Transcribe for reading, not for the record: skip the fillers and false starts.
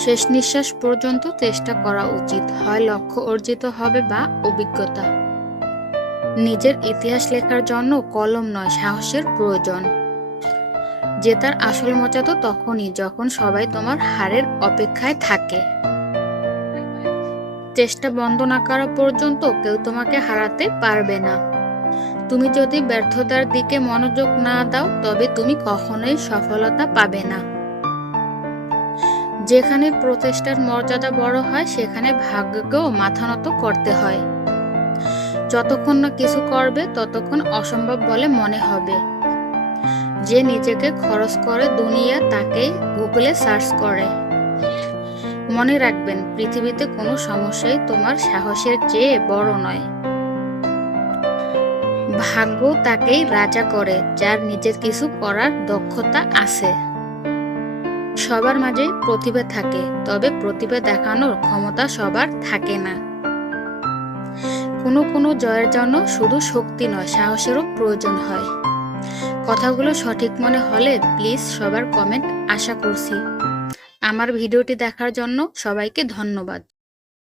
শেষ নিঃশ্বাস পর্যন্ত চেষ্টা করা উচিত, হয় লক্ষ্য অর্জিত হবে বা অভিজ্ঞতা। নিজের ইতিহাস লেখার জন্য কলম নয়, সাহসের প্রয়োজন। জেতার আসল মজা তো তখনই যখন সবাই তোমার হারের অপেক্ষায় থাকে। চেষ্টা বন্ধ না করা পর্যন্ত কেউ তোমাকে হারাতে পারবে না। তুমি যদি ব্যর্থতার দিকে মনোযোগ না দাও, তবে তুমি কখনোই সফলতা পাবে না। যেখানে প্রচেষ্টার মর্যাদা বড় হয়, সেখানে ভাগ্যকেও মাথা নত করতে হয়। যতক্ষণ না কিছু করবে, ততক্ষণ অসম্ভব বলে মনে হবে। যে নিজেকে খরচ করে দুনিয়া তাকেই গুগলে সার্চ করে। মনে রাখবেন, পৃথিবীতে কোনো সমস্যাই তোমার সাহসের চেয়ে বড় নয়। ভাগ্য তাকেই রাজা করে যার নিজের কিছু করার দক্ষতা আছে। সবার মাঝে প্রতিভা থাকে, তবে প্রতিভা দেখানোর ক্ষমতা সবার থাকে না। কোনো কোনো জয়ের জন্য শুধু শক্তি নয়, সাহসেরও প্রয়োজন হয়। কথাগুলো সঠিক মনে হলে প্লিজ সবার কমেন্ট আশা করছি। আমার ভিডিওটি দেখার জন্য সবাইকে ধন্যবাদ।